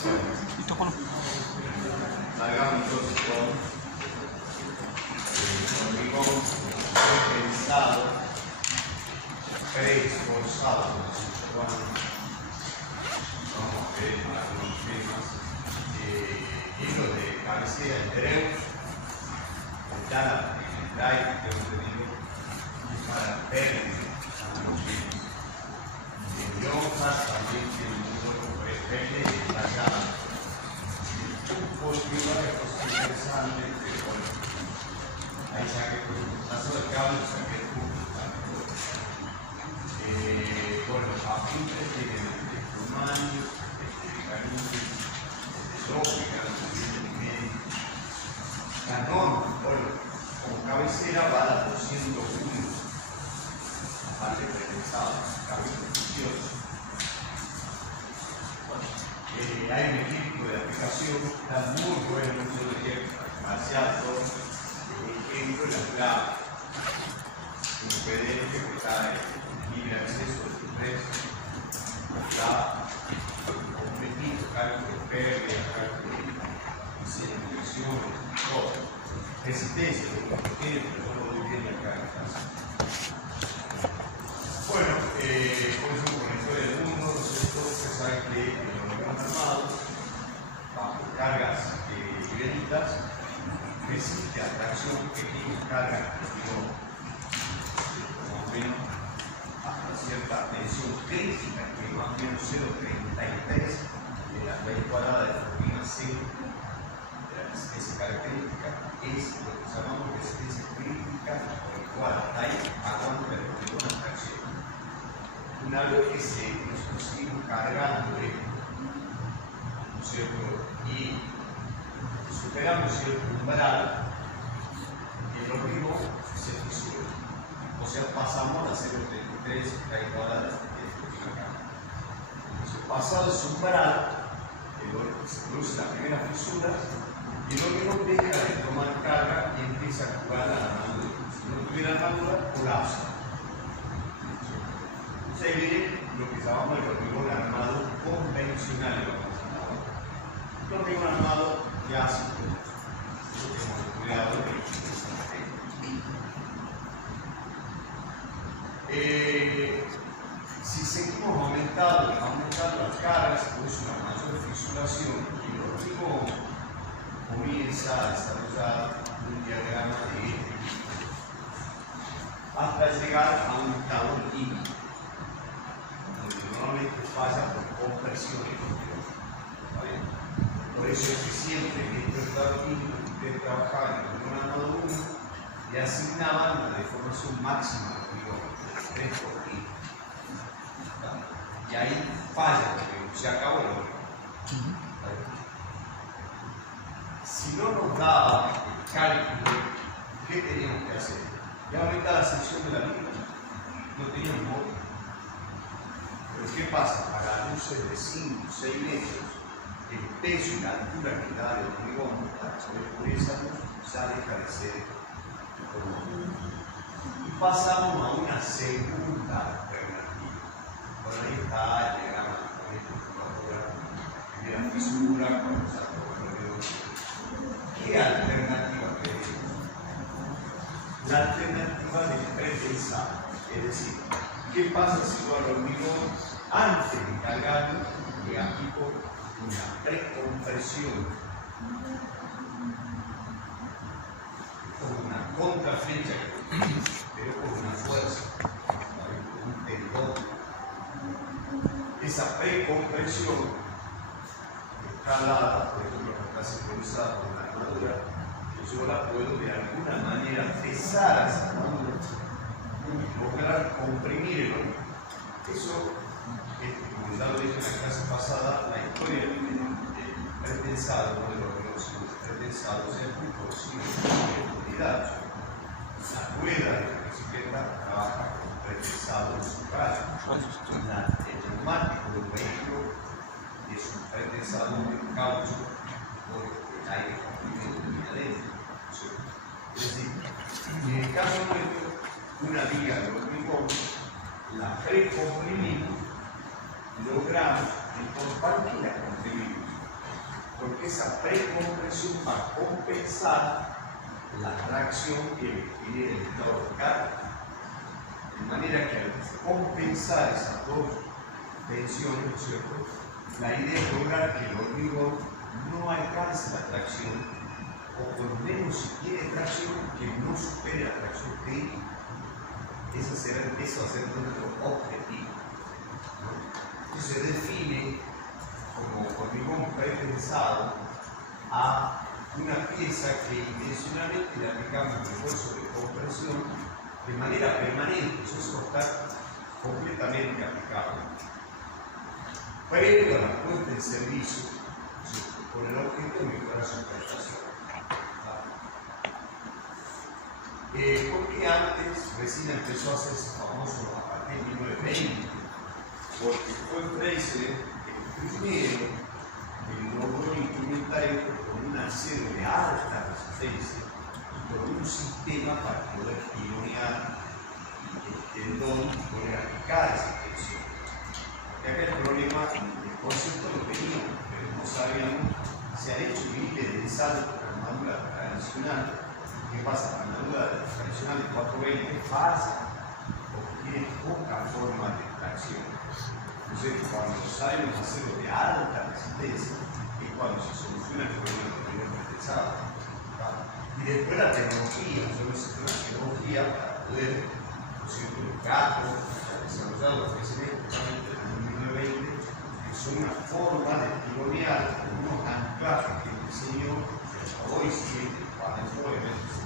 Listo, Juan. Salgamos entonces con hormigón prensado, preesforzado. Vamos a ver algunos temas. Hilo de cabecera en Dreu, ventana en el drive que hemos tenido para ver algunos temas. En lonjas también tiene un hilo perfecto y detallado. Porque una cosa interesante que bueno, ahí saqué por un paso de cable, saqué el punto también. Bueno, apuntes tienen de Humani, de Canuti, de Lógica, de Canon, bueno, con cabecera va a 201, aparte prensado, cabeza preciosa. Hay un equipo de aplicación, está muy bueno, yo lo dije demasiado, el ejemplo de la clave. Un PDF que está en libre acceso de su empresa, está completito, cálculo de pérdida, cálculo de diseño de inversiones, todo. Resistencia, lo que tiene, pero yo lo doy bien acá en casa. Bueno, por eso con la historia del mundo, ¿no es cierto? Ustedes saben que armado, bajo cargas livianitas, resiste a tracción pequeña carga más o menos hasta cierta tensión crítica, que más o menos 0,33 de la raíz cuadrada de la turbina C, de la resistencia característica, es lo que llamamos resistencia crítica por el cual hasta ahí aguanta el hormigón a tracción. Una vez que nos seguimos cargando ¿cierto? Y superamos cierto umbral, el hormigón se fisura. O sea, pasamos a 0,33 raíz cuadrada de acá. Entonces, pasado ese umbral, se produce la primera fisura y el hormigón deja de tomar carga y empieza a jugar la armadura. Si no tuviera armadura, colapsa. Entonces, ahí viene lo que llamamos el hormigón armado convencional. El hormigón armado ya se hemos estudiado si seguimos aumentando las cargas, pues una mayor fisuración y el hormigón comienza a desarrollar un diagrama de hasta llegar a un estado límite, donde normalmente falla por compresión el hormigón. ¿Está bien? Por eso es que siempre que estos estados límites ustedes trabajaban en el hormigón armado 1 le asignaban la deformación máxima del hormigón, 3 por kilo. Y ahí falla el hormigón, se acabó el hormigón. Si no nos daba el cálculo, ¿qué teníamos que hacer? Y ahorita la sección de la línea no teníamos modo. Pero ¿qué pasa? Para luces de 5 o 6 metros, el peso y la altura que da el hormigón para saber por esa luz ya deja de ser hormigón. Y pasamos a una segunda alternativa. Por ahí está el diagrama de la primera fisura, cuando se acabó el hormigón. ¿Qué alternativa tenemos? La alternativa del pretensado. Es decir, ¿qué pasa si yo al hormigón, antes de cargarlo, le aplico una precompresión con una contraflecha, pero con una fuerza, con un tendón? Esa precompresión escalada, por ejemplo, que está sincronizada con la armadura, yo la puedo de alguna manera pesar a esa armadura y lograr comprimir el hormigón. Eso, como ya lo dije en la clase pasada, la historia del pretensado, no del hormigón, sino del pretensado, es muy conocido en la utilidad. La rueda de la bicicleta trabaja con pretensado en su calle. El neumático del vehículo es un pretensado de caucho por el aire comprimido que viene adentro. Es decir, en el caso nuestro, una viga de hormigón la precomprimimos, logramos que por parte la comprimimos. porque esa precompresión va a compensar la tracción que genera el estado de carga. De manera que al compensar esas dos tensiones, ¿no es cierto?, la idea es lograr que el hormigón no alcance la tracción, o por lo menos si tiene tracción, que no supere la tracción crítica. Eso va a ser nuestro objetivo, ¿no? Entonces se define como hormigón prepensado a una pieza que intencionalmente le aplicamos un esfuerzo de compresión de manera permanente. Eso está completamente aplicable. Previo a la puesta en servicio, con el objeto de mejorar su prestación. Porque antes recién empezó a hacerse famoso a partir de 1920, porque fue Fraser el primero que logró instrumentar esto con un acero de alta resistencia y con un sistema para poder tironear el tendón y poder aplicar esa tensión. Porque acá el problema, el concepto lo teníamos, pero no sabíamos, se han hecho miles de ensayos con la armadura tradicional. ¿Qué pasa? La armadura tradicional de 420 falla porque tiene poca forma de tracción. Entonces, cuando sabemos hacerlo de alta resistencia, es cuando se soluciona el problema que tenemos pensado. Y después la tecnología, nosotros necesitamos una tecnología para poder, por cierto, los gatos desarrollados recientemente en 2020, que son una forma de tironear con unos anclajes que diseñó hoy sigue patentó, obviamente,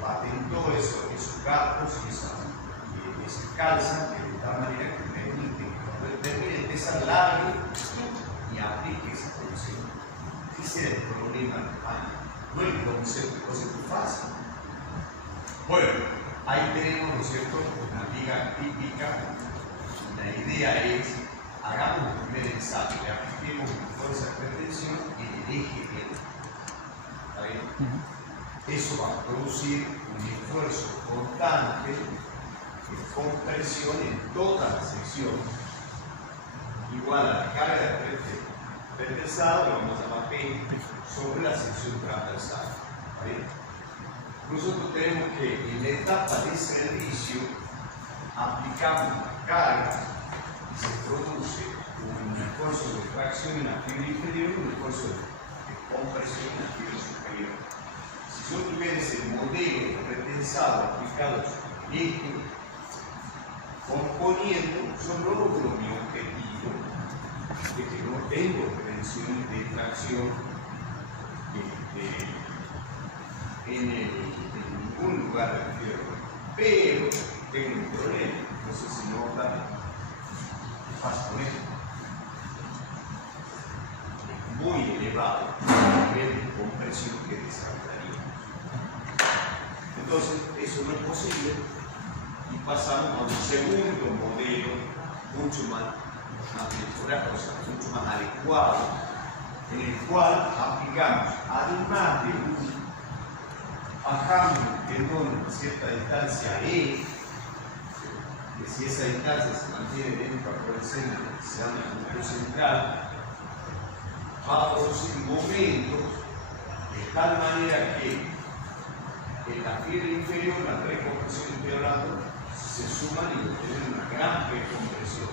patentó esos gatos y esa calza de tal manera que permite empezar largo y aplique esa tensión. Ese es el problema de España, no el concepto fácil. Bueno, ahí tenemos, ¿no es cierto?, una liga típica. La idea es, hagamos un primer ensayo, le apliquemos fuerza de tensión en el eje medio. ¿Está bien? Eso va a producir un esfuerzo constante de compresión en toda la sección, igual a la carga de transversal, lo vamos a llamar P, sobre la sección transversal. ¿Está bien? Nosotros tenemos que en la etapa de servicio aplicamos la carga y se produce un esfuerzo de tracción en la fibra inferior y un esfuerzo de compresión en la fibra superior. Si yo tuviera ese modelo repensado aplicado sobre el eje, componiendo, yo logro mi objetivo de que no tengo tensiones de tracción en ningún lugar del fierro, pero tengo un problema. No sé si nota qué pasa con esto. Es muy elevado el nivel de compresión que desarrollaría. Entonces, eso no es posible y pasamos a un segundo modelo mucho más adecuado, en el cual aplicamos, además de bajamos el tendón a cierta distancia E, que si esa distancia se mantiene dentro del centro, se llama el núcleo central, va a producir momentos de tal manera que en la fibra inferior, la precompresión interior, se suman y obtienen una gran precompresión.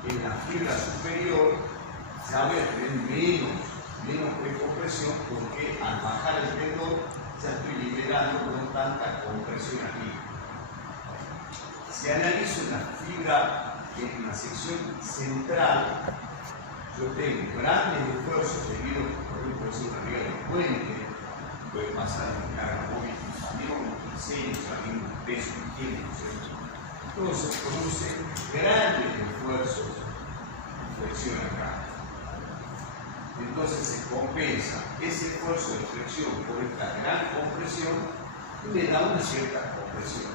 En la fibra superior se va a tener menos precompresión porque al bajar el tendón ya estoy liberando no tanta compresión aquí. Si analizo una fibra en una sección central, yo tengo grandes esfuerzos debido, por ejemplo, arriba del puente, puede pasar una carga móvil, también un diseño, también un peso que tiene, entonces produce grandes esfuerzos de flexión acá. Entonces se compensa ese esfuerzo de flexión por esta gran compresión y le da una cierta compresión.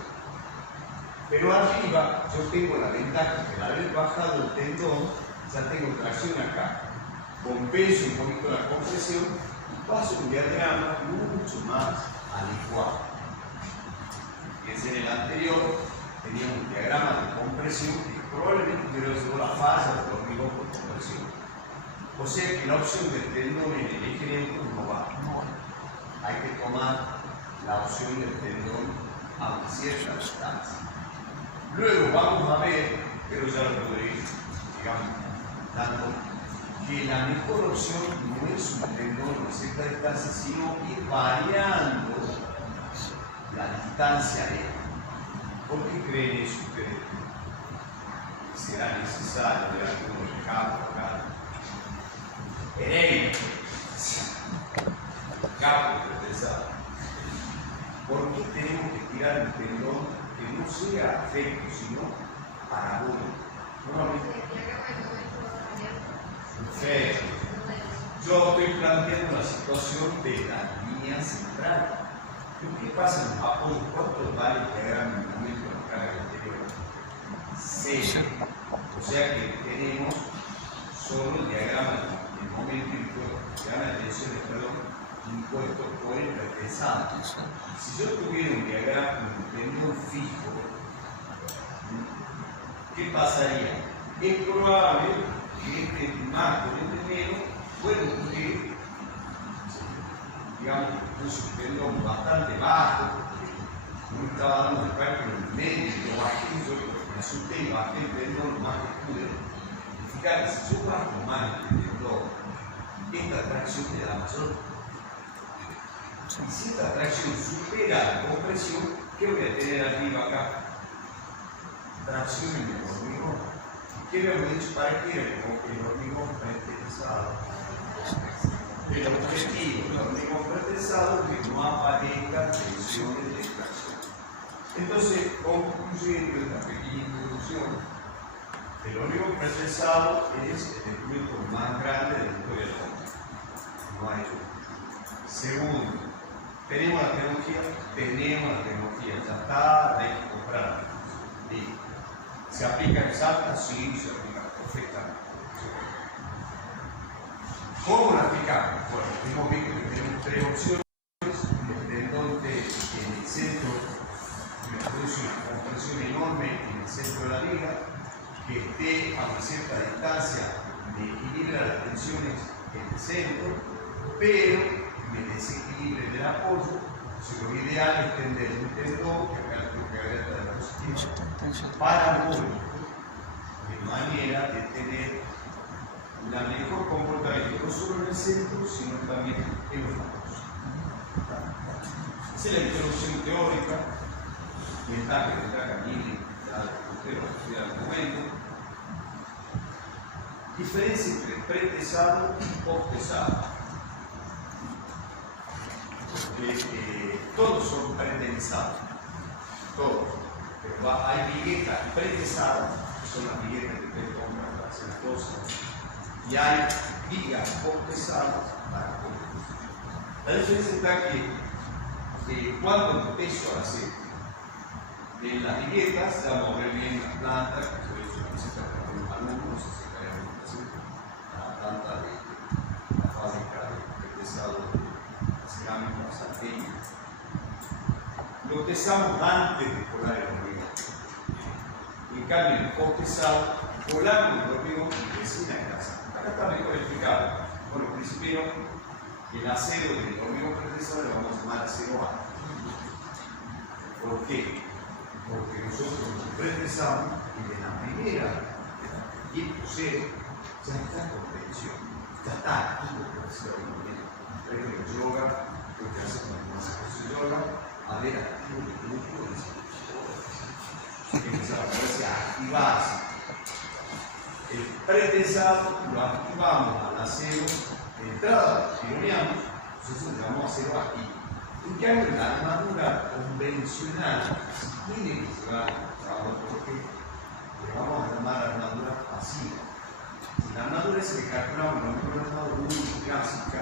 Pero arriba yo tengo la ventaja que al haber bajado el tendón ya tengo tracción acá. Compenso un poquito la compresión y paso un diagrama mucho más adecuado. En el anterior teníamos un diagrama de compresión que probablemente hubiera sido la fase del hormigón por compresión. O sea que la opción del tendón en el eje neutro no va. Hay que tomar la opción del tendón a una cierta distancia. Luego vamos a ver, pero ya lo podréis, digamos, dando, que la mejor opción no es un tendón a cierta distancia, sino ir variando la distancia de él. ¿Por qué creen eso ustedes? ¿Será necesario de algunos campos acá? Pereira, capo pretensado. ¿Por qué tenemos que tirar el tendón que no sea recto, sino parabólico? Perfecto. Yo estoy planteando la situación de la línea central. ¿Qué pasa en los apoyos? ¿Cuántos vale el diagrama en el momento de la carga anterior? 0. O sea que tenemos solo el diagrama del momento impuesto, el diagrama de tensiones, perdón, impuesto por el pretensado. Si yo tuviera un diagrama, un tendón fijo, ¿qué pasaría? Es probable que este más con este menos pueda ocurrir, digamos, un tendón bastante bajo, no estaba dando el cálculo en el medio, lo bajé, yo me asusté y bajé el tendón lo más que pude. Y fíjate, si yo bajo más el tendón, esta tracción me da mayor. Y si esta tracción supera la compresión, ¿qué voy a tener arriba acá? Tracción en el hormigón. ¿Qué le hemos dicho para qué el hormigón pretensado? El objetivo del hormigón pretensado es que no aparezca tensiones de tracción. Entonces, concluyendo esta pequeña introducción, el hormigón pretensado es el instrumento más grande de la historia del hombre. No hay duda. Segundo, ¿tenemos la tecnología? Tenemos la tecnología, ya está, hay que comprarla. ¿Se aplica en Salta? Sí, se aplica perfectamente. ¿Cómo la aplicamos? Bueno, hemos visto que tenemos 3 opciones. El tendón en el centro me produce una compresión enorme en el centro de la liga, que esté a una cierta distancia, me equilibra las tensiones en el centro, pero me desequilibre del apoyo. Lo ideal es tender un tendón, que acá tengo que ver la diapositiva, parabólico, de manera de tener la mejor comportamiento, no solo en el centro, sino también en los apoyos. Esa es la introducción teórica, ventaja que tendrá Camille, ya usted lo estudiar al momento. Diferencia entre pretensado y post-pesado. Porque todos son pretensados, todos, pero hay viguetas pretensadas, que son las viguetas que usted compra para hacer cosas, y hay vigas post-pesadas para cosas. La diferencia está que cuando empiezo a hacer de las viguetas, ya vamos a ver bien la planta, que yo he hecho una visita con los alumnos, se cae la planta de la fábrica de pesado cerámica salteña. Lo pesamos antes de colar el hormigón. En cambio, el post-pesado, colamos el hormigón y recién a grasa. Acá está mejor explicado. Bueno, principio, el acero del hormigón pretensado le vamos a llamar acero A. ¿Por qué? Porque nosotros nos pretensamos y de la primera, de la tiempo 0, ya está con tensión, ya está activo por decirlo de alguna manera. Por ejemplo, el yoga, lo que hace cuando uno hace yoga, a ver activo el glúteo y se empieza a ponerse a activarse. El pretensado lo activamos al acero de entrada, lo tironeamos, entonces le llamamos acero activo. En cambio, la armadura convencional tiene que llevar trabajo porque le vamos a llamar armadura pasiva. Si la armadura es que calculamos una armadura muy clásica,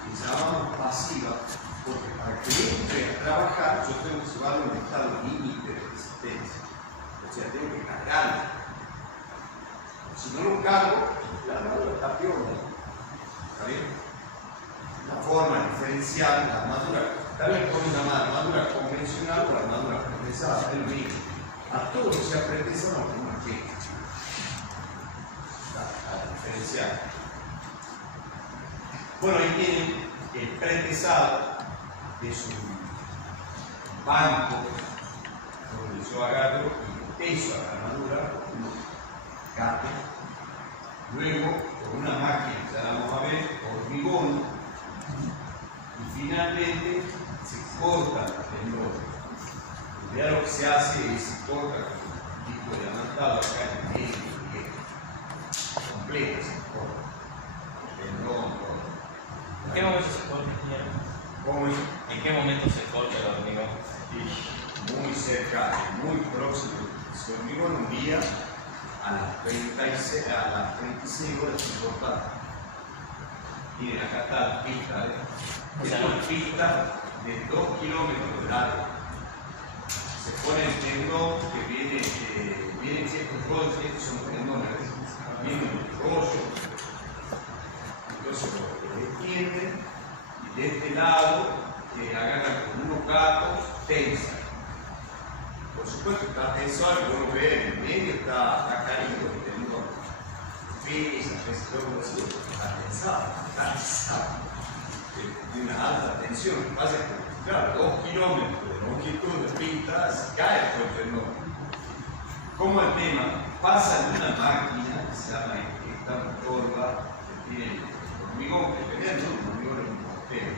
y llamamos pasiva, porque para que entre a trabajar yo tengo que llevarlo en un estado límite de resistencia. O sea, tengo que cargarlo. Si no lo cargo, la armadura está peor. ¿Está bien? La forma diferencial, la armadura, también podemos llamar armadura convencional o armadura pretensada, es lo mismo. A todo lo que sea pretensado no tenemos que. La diferencial. Bueno, ahí tienen el pretesado, que es un banco donde yo agarro y peso a la armadura con un gato. Luego, con una máquina, ya la vamos a ver, hormigón, y finalmente se corta el tendón. Ya lo que se hace es se corta con un tipo de diamantado acá en el medio, completo se corta. El tendón, todo. ¿En qué momento se corta? ¿Cómo es? ¿En qué momento se corta el hormigón? Muy cerca, muy próximo. Se hormigón un día a las 36 horas se corta. Miren, acá está la pista, Esta es una pista de 2 kilómetros de largo. Se pone el tendón que vienen ciertos rollos, estos son tendones, vienen el rollo. Entonces lo extienden y de este lado agarran con unos gatos, tensan. Por supuesto está tensado, y uno ve en el medio está caído el tendón. Pesa, todo eso está tensado, tiene una alta tensión. Lo que pasa es que, claro, 2 kilómetros de longitud de pista se cae por el tendón. Como el tema pasa en una máquina que se llama esta torba, que tiene el hormigón, que tenía el hormigón en un mortero,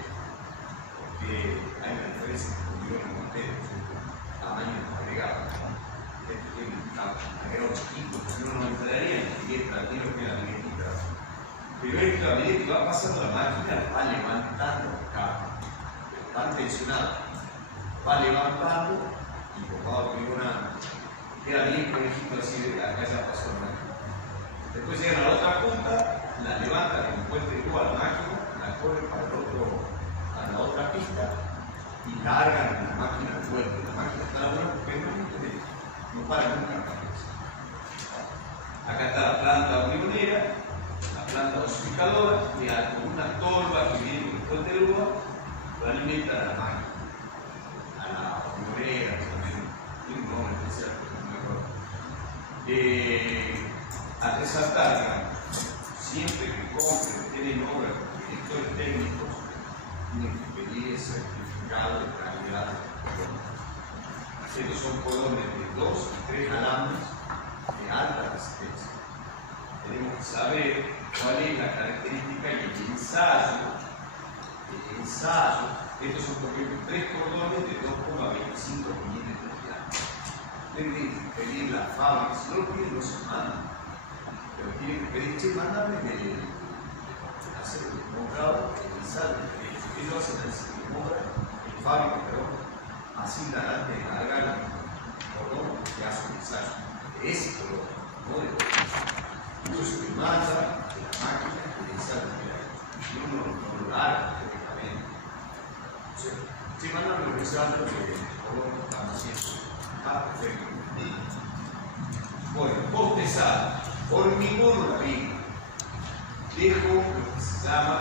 porque hay una diferencia entre el hormigón y el mortero, tamaño agregado. Este tiene un agregado chiquito, porque uno no entraría en la etiqueta, tiene que la etiqueta. Pero esto, a medida que va pasando la máquina, va levantando los cabos, están tensionados, va levantando y por va hormigonando. Queda bien conejito así de acá ya pasó la máquina. Después llegan a la otra punta, la levantan en puente de a la máquina, la corren para a la otra pista y largan la máquina de vuelta. La máquina está laburando permanentemente, no para nunca la máquina. Acá está la planta hormigonera, la planta dosificadora, que con una torba que viene con el puente de uva, lo alimenta a la máquina, a la hormigonera, también tiene un nombre especial. A resaltar, siempre que compren, tienen obra con directores técnicos, tienen que pedir certificado de calidad de cordón. Estos son cordones de 2 y 3 alambres de alta resistencia. Tenemos que saber cuál es la característica y el ensayo. Estos son, por ejemplo, 3 cordones de 2,25 milímetros de diámetro. Deben pedir la fábrica, si no lo piden no se mandan, pero tienen que pedir, che, mándame hacer el comprado, el ensayo, ellos hacen el compra, el fábrica, pero así adelante cargan el cordón que hace un ensayo, de ese color, no de otro. Entonces me manda de la máquina el ensayo que hay, y uno no lo larga directamente. Entonces, che, mándame los ensayos que el color están haciendo. Perfecto. Bueno, postezado, hormigón o la viga. Dejo lo que se llama